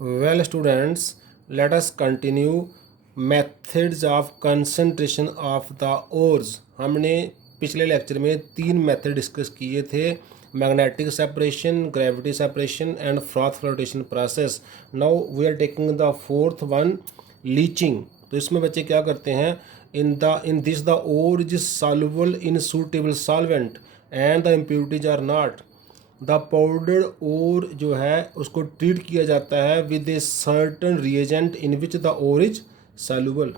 Well, students, let us continue methods of concentration of the ores. हमने पिछले lecture में 3 method discuss किए थे, magnetic separation, gravity separation and froth flotation process. Now we are taking the fourth one, leaching. तो इसमें बच्चे क्या करते हैं, in this the ore is soluble in suitable solvent and the impurities are not. The powdered ore जो है उसको treat किया जाता है with a certain reagent in which the ore is soluble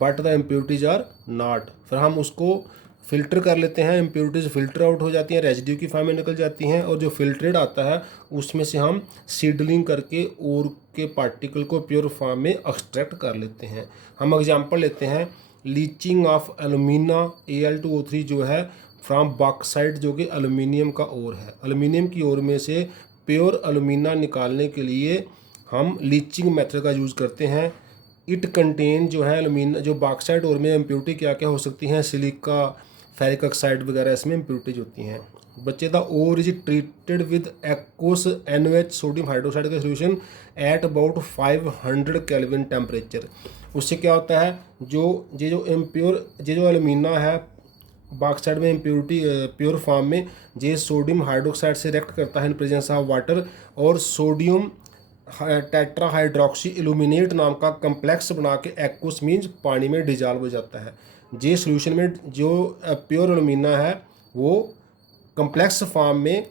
but the impurities are not. फिर हम उसको filter कर लेते हैं, इम्प्योरिटीज फिल्टर आउट हो जाती हैं, रेजिड्यू की फॉर्म में निकल जाती हैं, और जो फिल्ट्रेड आता है उसमें से हम सीडलिंग करके ओर के पार्टिकल को प्योर फॉर्म में एक्सट्रैक्ट कर लेते हैं. हम एग्जांपल लेते हैं, लीचिंग ऑफ एलुमिना Al2O3 जो है फ्रॉम बॉक्साइट, जो कि एलुमिनियम का ओर है. एलुमिनियम की ओर में से प्योर एलुमिना निकालने के लिए हम लीचिंग मेथड का यूज़ करते हैं. इट कंटेन जो है एलुमिना, जो बॉक्साइट ओर में इम्प्योरिटी क्या क्या हो सकती हैं, सिलिका, फेरिक ऑक्साइड वगैरह इसमें इम्प्योरिटीज होती हैं. बच्चे, the ore is treated with aqueous NaOH sodium hydroxide का solution at about 500 kelvin temperature. उससे क्या होता है, जो एलुमिना है बॉक्साइड में इम्प्योरिटी प्योर फॉर्म में जे सोडियम हाइड्रोक्साइड से रिएक्ट करता है इन प्रेजेंस ऑफ वाटर, और सोडियम टेट्राहाइड्रोक्सी इल्यूमिनेट नाम का कम्प्लेक्स बना के एक्वस मीन्स पानी में डिजॉल्व हो जाता है. जे सोल्यूशन में जो प्योर एलुमिना है वो कम्प्लेक्स फॉर्म में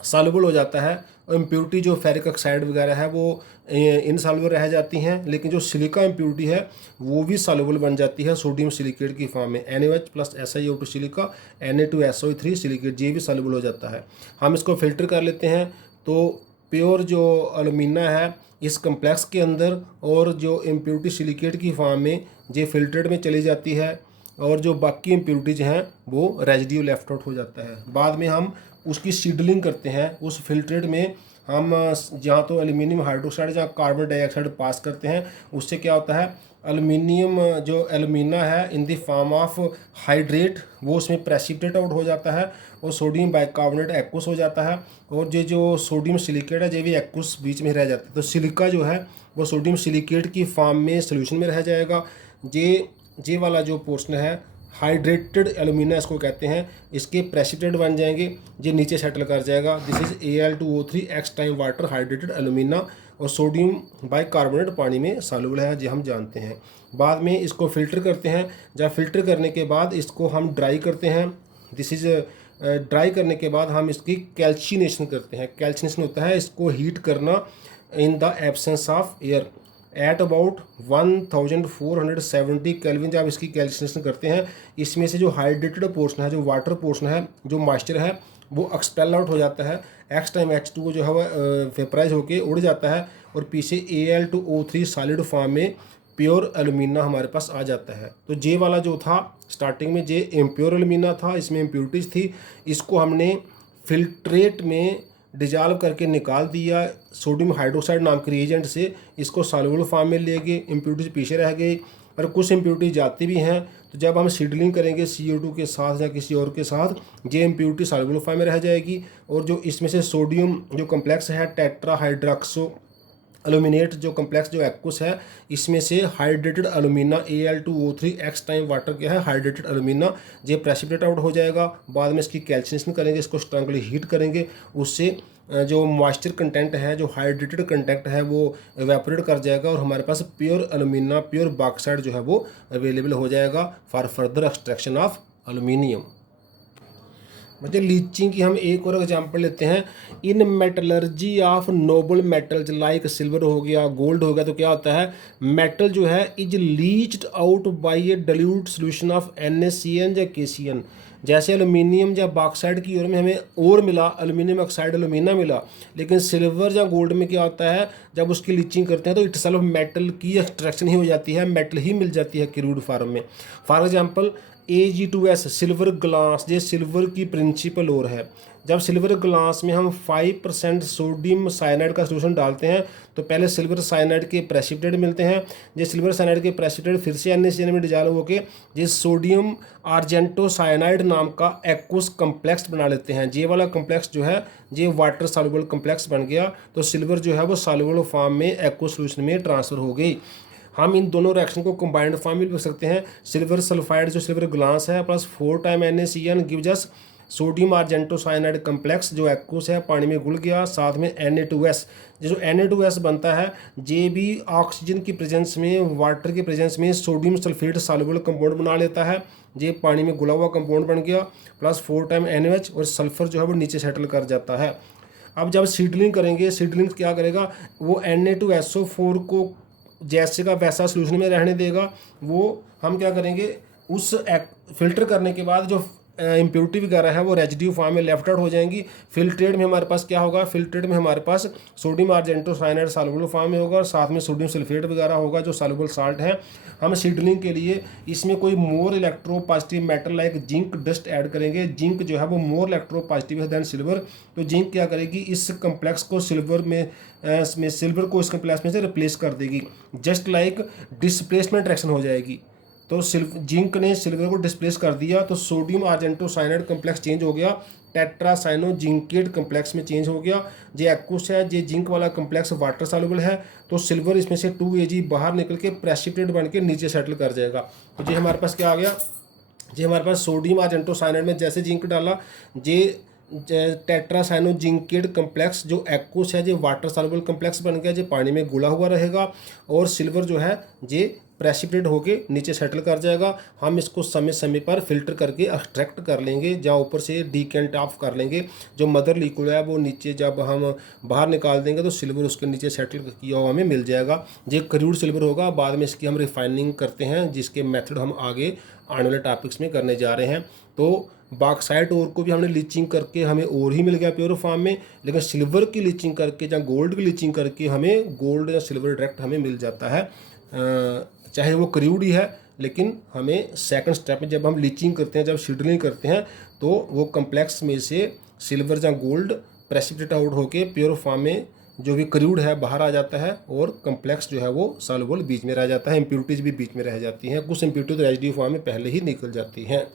सॉल्युबल हो जाता है, और इम्प्योरिटी जो फेरिक ऑक्साइड वगैरह है वो इनसॉल्युबल रह जाती हैं, लेकिन जो सिलिका इम्प्योरिटी है वो भी सॉल्युबल बन जाती है सोडियम सिलिकेट की फॉर्म में. NaOH plus SiO2 silica, Na2SO3 silicate, ये भी सॉल्युबल हो जाता है. हम इसको फिल्टर कर लेते हैं, तो प्योर जो एलुमिना है इस कम्प्लेक्स के अंदर, और जो इम्प्योरिटी सिलिकेट की फॉर्म में ये फिल्टर्ड में चली जाती है, और जो बाकी इम्प्योरिटीज हैं वो रेजिड्यू लेफ्ट आउट हो जाता है. बाद में हम उसकी सीडलिंग करते हैं. उस फिल्ट्रेट में हम जहाँ तो एल्यूमिनियम हाइड्रोक्साइड जहाँ कार्बन डाइऑक्साइड पास करते हैं, उससे क्या होता है, एल्यूमिनियम जो एल्यूमिना है in the form of hydrate वो उसमें प्रेसिपिटेट आउट हो जाता है, और सोडियम बाइकार्बोनेट एक्वस हो जाता है, और जो सोडियम सिलिकेट है ये भी एक्वस बीच में रह जाता है. तो सिलिका जो है वो सोडियम सिलिकेट की फॉर्म में सोल्यूशन में रह जाएगा. जे वाला जो पोर्शन है हाइड्रेटेड एलुमिना इसको कहते हैं, इसके प्रेसिपिटेट बन जाएंगे, ये नीचे सेटल कर जाएगा. This is Al2O3 x time water hydrated alumina, और सोडियम बाइकार्बोनेट पानी में सॉल्युबल है, जो हम जानते हैं. बाद में इसको फिल्टर करते हैं. जब फिल्टर करने के बाद इसको हम ड्राई करते हैं. दिस इज ड्राई करने के बाद हम इसकी कैल्सिनेशन करते हैं. कैल्सिनेशन होता है इसको हीट करना in the absence of air at about 1470 kelvin. जब इसकी कैल्सिनेशन करते हैं, इसमें से जो हाइड्रेटेड पोर्शन है, जो वाटर पोर्शन है, जो मॉइस्चर है वो एक्सपेल आउट हो जाता है. एक्स टाइम H2O जो है वह वेपराइज होके उड़ जाता है, और पीछे Al2O3 सॉलिड फॉर्म में प्योर एलुमिना हमारे पास आ जाता है. तो जे वाला जो था स्टार्टिंग में जे इम्प्योर एलुमिना था, इसमें इम्प्योरिटीज थी, इसको हमने फिल्ट्रेट में डिजॉल्व करके निकाल दिया सोडियम हाइड्रोक्साइड नाम के रिएजेंट से. इसको सॉल्युबल फॉर्म में ले गए, इम्प्योरिटीज पीछे रह गई, पर कुछ इम्प्योरिटीज जाती भी हैं. तो जब हम सीडलिंग करेंगे CO2 के साथ या किसी और के साथ, ये इम्प्योरिटी सॉल्युबल फॉर्म में रह जाएगी, और जो इसमें से सोडियम जो कम्प्लेक्स है टेट्राहाइड्रोक्सो एल्यूमिनेट जो कम्प्लेक्स जो एक्वस है, इसमें से hydrated alumina Al2O3 x time water क्या है हाइड्रेटेड एलुमिना, ये प्रेसिपिटेट आउट हो जाएगा. बाद में इसकी कैल्सिनेशन करेंगे, इसको स्ट्रांगली हीट करेंगे, उससे जो मॉइस्चर कंटेंट है, जो हाइड्रेटेड कंटेंट है वो एवेपोरेट कर जाएगा, और हमारे पास प्योर एलुमिना, प्योर बॉक्साइड जो है वो अवेलेबल हो जाएगा for further extraction of aluminium. मतलब लीचिंग की हम एक और एग्जांपल लेते हैं. In metallurgy of noble metals like silver हो गया, गोल्ड हो गया, तो क्या होता है, मेटल जो है is leached out by A dilute solution of NaCN या KCN. जैसे एल्यूमिनियम या बॉक्साइड की ओर में हमें और मिला, एल्यूमिनियम ऑक्साइड एल्यूमिना मिला, लेकिन सिल्वर या गोल्ड में क्या होता है, जब उसकी लीचिंग करते हैं तो इटसेल्फ मेटल की एक्सट्रैक्शन ही हो जाती है, मेटल ही मिल जाती है क्रूड फॉर्म में. For example Ag2S silver glass, ये सिल्वर की प्रिंसिपल ओर है। जब सिल्वर ग्लास में हम 5% सोडियम साइनाइड का सोल्यूशन डालते हैं तो पहले सिल्वर साइनाइड के प्रेसिपिटेट मिलते हैं। ये सिल्वर साइनाइड के प्रेसिपिटेट फिर से NaCl में डिजॉल्व होकर ये सोडियम आर्जेंटो साइनाइड नाम का एक्वस कम्प्लेक्स बना लेते हैं। ये वाला कम्प्लेक्स जो है ये वाटर सॉल्युबल कम्प्लेक्स बन गया, तो सिल्वर जो है वो सॉल्युबल फॉर्म में एक्वस सोल्यूशन में ट्रांसफर हो गई। हम इन दोनों रिएक्शन को कंबाइंड फॉर्म में लिख सकते हैं। सिल्वर सल्फाइड जो सिल्वर ग्लास है plus 4 time NaCl gives us sodium argento cyanide complex जो एक्वस है पानी में घुल गया, साथ में Na2S। जो Na2S बनता है ये भी ऑक्सीजन की प्रेजेंस में, वाटर की प्रेजेंस में सोडियम सल्फेट सॉल्युबल कंपाउंड बना लेता है। ये पानी में घुला हुआ कंपाउंड बन गया, प्लस 4 टाइम NaOH और सल्फर जो है वो नीचे सेटल कर जाता है। अब जब सीडलिंग करेंगे, सीडलिंग क्या करेगा, वो Na2SO4 को जैसे का वैसा सोल्यूशन में रहने देगा। वो हम क्या करेंगे, उस फिल्टर करने के बाद जो इम्प्योरिटी वगैरह है वो रेजिड्यू फॉर्म में लेफ्ट आउट हो जाएंगी। फिल्ट्रेट में हमारे पास क्या होगा, फिल्ट्रेट में हमारे पास sodium argento cyanide soluble form में होगा और साथ में सोडियम सल्फेट वगैरह होगा जो सॉल्युबल साल्ट है। हम सीडलिंग के लिए इसमें कोई more electropositive metal like zinc dust add करेंगे। जिंक जो है वो मोर इलेक्ट्रोपॉजिटिव है देन सिल्वर, तो जिंक क्या करेगी, इस कम्प्लेक्स को सिल्वर में सिल्वर को इस कम्प्लेक्स में से रिप्लेस कर देगी। जस्ट लाइक डिस्प्लेसमेंट रिएक्शन हो जाएगी। तो जिंक ने सिल्वर को डिस्प्लेस कर दिया तो sodium argento cyanide complex change हो गया, टेट्रासाइनो जिंकेट कम्प्लेक्स में चेंज हो गया। ये एक्वस है, ये जिंक वाला कम्प्लेक्स वाटर सॉल्युबल है, तो सिल्वर इसमें से 2Ag बाहर निकल के प्रेसिपिटेट बन के नीचे सेटल कर जाएगा। तो ये हमारे पास क्या आ गया, ये हमारे पास सोडियम आर्जेंटो साइनाइड में जैसे जिंक डाला, ये टेट्रासाइनो जिंकेट कम्प्लेक्स जो एक्वस है ये वाटर सॉल्युबल कम्प्लेक्स बन गया, ये पानी में घुला हुआ रहेगा और सिल्वर जो है ये प्रेसिपिटेट होके नीचे सेटल कर जाएगा। हम इसको समय समय पर फिल्टर करके एक्सट्रैक्ट कर लेंगे, जहाँ ऊपर से डीकेंट ऑफ कर लेंगे। जो मदर लिक्विड है वो नीचे जब हम बाहर निकाल देंगे तो सिल्वर उसके नीचे सेटल किया हुआ हमें मिल जाएगा। ये क्रूड सिल्वर होगा, बाद में इसकी हम रिफाइनिंग करते हैं जिसके मेथड हम आगे आने वाले टॉपिक्स में करने जा रहे हैं। तो बॉक्साइट ओर को भी हमने लीचिंग करके हमें और ही मिल गया प्योर फॉर्म में, लेकिन सिल्वर की लीचिंग करके या गोल्ड की लीचिंग करके हमें गोल्ड या सिल्वर डायरेक्ट हमें मिल जाता है, चाहे वो क्रूड ही है। लेकिन हमें सेकंड स्टेप में जब हम लीचिंग करते हैं, जब सीडलिंग करते हैं, तो वो कम्प्लेक्स में से सिल्वर या गोल्ड प्रेसिपिटेट आउट होके प्योर फॉर्म में जो भी क्रूड है बाहर आ जाता है और कम्प्लेक्स जो है वो सॉल्युबल बीच में रह जाता है। इम्प्योरिटीज भी बीच में रह जाती हैं, कुछ इम्प्योरिटीज रेजिड्यू फॉर्म में पहले ही निकल जाती हैं।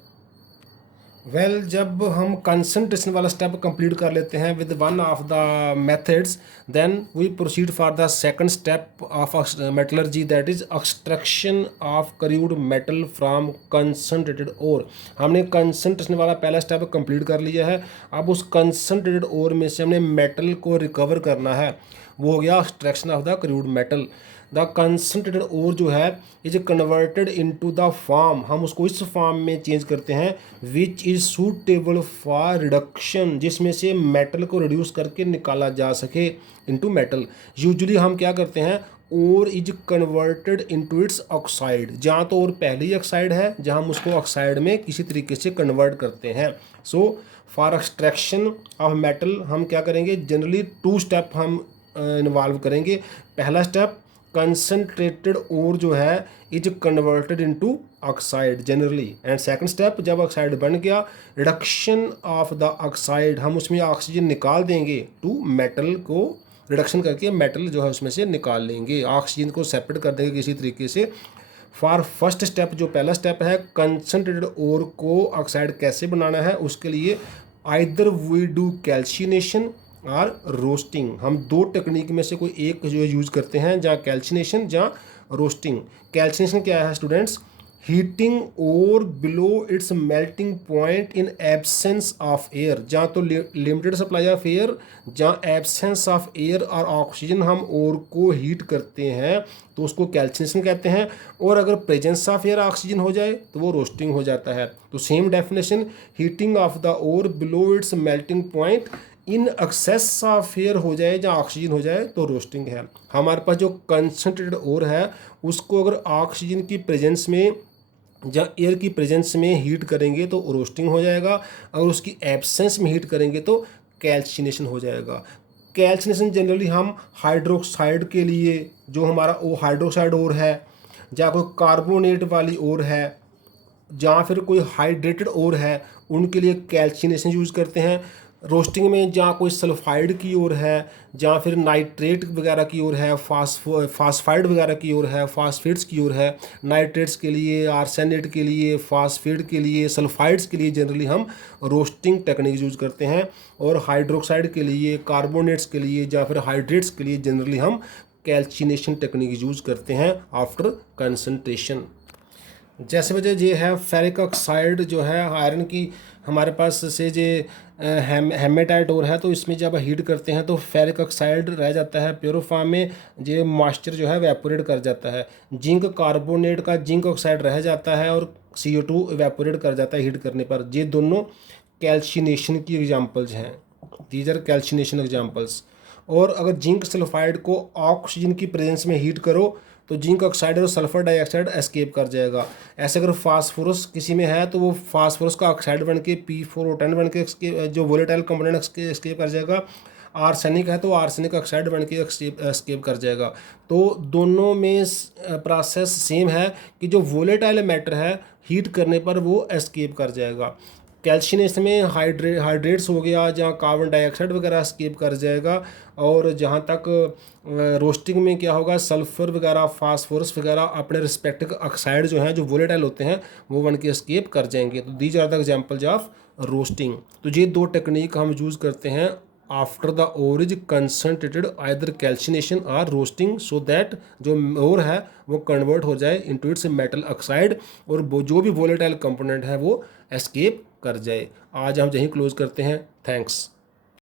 जब हम कंसंट्रेशन वाला स्टेप कंप्लीट कर लेते हैं with one of the methods, then we proceed for the second step of metallurgy, that is extraction of crude metal from concentrated ore. हमने कंसंट्रेशन वाला पहला स्टेप कंप्लीट कर लिया है। अब उस कंसंट्रेटेड ओर में से हमने मेटल को रिकवर करना है, वो हो गया extraction of the crude metal. The concentrated ore जो है is converted into the form, हम उसको इस फॉर्म में चेंज करते हैं which is suitable for reduction, जिसमें से मेटल को रिड्यूस करके निकाला जा सके इनटू मेटल। यूजुअली हम क्या करते हैं, ore is converted into its oxide, जहाँ तो और पहले ही ऑक्साइड है, जहाँ हम उसको ऑक्साइड में किसी तरीके से कन्वर्ट करते हैं। So for extraction of metal हम क्या करेंगे, जनरली 2 स्टेप हम इन्वॉल्व करेंगे। पहला स्टेप, कंसनट्रेटेड ओर जो है is converted into oxide generally, and second step, जब ऑक्साइड बन गया, रिडक्शन ऑफ द ऑक्साइड, हम उसमें ऑक्सीजन निकाल देंगे टू मेटल को रिडक्शन करके मेटल जो है उसमें से निकाल लेंगे, ऑक्सीजन को सेपरेट कर देंगे किसी तरीके से। फॉर फर्स्ट स्टेप, जो पहला स्टेप है कंसनट्रेटेड ओर को ऑक्साइड कैसे बनाना है, उसके लिए आइदर वी डू कैल्शिनेशन और रोस्टिंग, हम 2 टेक्निक में से कोई एक जो यूज़ करते हैं, जहाँ कैल्शिनेशन जहाँ रोस्टिंग। कैल्शिनेशन क्या है स्टूडेंट्स, हीटिंग और below its melting point in absence of air, जहाँ तो लिमिटेड सप्लाई ऑफ एयर, जहाँ एब्सेंस ऑफ एयर और ऑक्सीजन हम और को हीट करते हैं तो उसको कैल्शिनेशन कहते हैं, और अगर प्रेजेंस ऑफ एयर ऑक्सीजन हो जाए तो वो रोस्टिंग हो जाता है। तो same definition, heating of the ore below its melting point, in excess of air हो जाए जहाँ ऑक्सीजन हो जाए तो रोस्टिंग है। हमारे पास जो कंसनट्रेटेड ओर है उसको अगर ऑक्सीजन की प्रेजेंस में या एयर की प्रेजेंस में हीट करेंगे तो रोस्टिंग हो जाएगा, अगर उसकी एब्सेंस में हीट करेंगे तो कैल्शिनेशन हो जाएगा। कैल्शिनेशन जनरली हम हाइड्रोक्साइड के लिए, जो हमारा वो हाइड्रोक्साइड ओर है, या कोई कार्बोनेट वाली ओर है, जहाँ फिर कोई हाइड्रेटेड ओर है उनके लिए कैल्शिनेशन यूज़ करते हैं। रोस्टिंग में जहाँ कोई सल्फाइड की ओर है, जहाँ फिर नाइट्रेट वगैरह की ओर है, फास्फाइड वगैरह की ओर है, फास्फेट्स की ओर है, नाइट्रेट्स के लिए, आर्सेनेट के लिए, फास्फेट के लिए, सल्फाइड्स के लिए जनरली हम रोस्टिंग टेक्निक यूज़ करते हैं। और हाइड्रोक्साइड के लिए, कार्बोनेट्स के लिए या फिर हाइड्रेट्स के लिए जनरली हम कैल्शिनेशन टेक्निक यूज़ करते हैं आफ्टर कंसंट्रेशन। जैसे वजह ये है फेरिक ऑक्साइड जो है आयरन की हमारे पास से जे हेमेटाइट और है, तो इसमें जब हीट करते हैं तो फेरिक ऑक्साइड रह जाता है प्योर फॉर्म में, ये मॉइस्चर जो है वेपोरेट कर जाता है। जिंक कार्बोनेट का जिंक ऑक्साइड रह जाता है और CO2 वेपोरेट कर जाता है हीट करने पर। ये दोनों कैल्शिनेशन की एग्जांपल्स हैं, दीज आर कैल्शिनेशन एग्जांपल्स। और अगर जिंक सल्फाइड को ऑक्सीजन की प्रेजेंस में हीट करो तो जिंक ऑक्साइड और सल्फर डाइऑक्साइड एस्केप कर जाएगा। ऐसे अगर फास्फोरस किसी में है तो वो फास्फोरस का ऑक्साइड बन के P4O10 बन के जो वोलेटाइल कंपोनेंट एस्केप कर जाएगा। आर्सेनिक है तो आर्सेनिक ऑक्साइड बन के एस्केप कर जाएगा। तो दोनों में प्रोसेस सेम है कि जो वोलेटाइल मैटर है हीट करने पर वो एस्केप कर जाएगा। कैल्शिनेशन में हाइड्रेट्स हो गया जहाँ कार्बन डाइऑक्साइड वगैरह एस्केप कर जाएगा। और जहाँ तक रोस्टिंग में क्या होगा, सल्फर वगैरह, फास्फोरस वगैरह अपने रिस्पेक्टिव ऑक्साइड जो हैं जो वोलेटाइल होते हैं वो बन के एस्केप कर जाएंगे। तो these are the examples of roasting. तो ये दो टेक्निक हम यूज़ करते हैं after the ore is concentrated either calcination और रोस्टिंग, सो दैट जो ओर है वो कन्वर्ट हो जाए इनटू इट्स मेटल ऑक्साइड और जो भी वोलेटाइल कंपोनेंट है वो एस्केप कर जाए। आज हम यहीं क्लोज करते हैं। थैंक्स।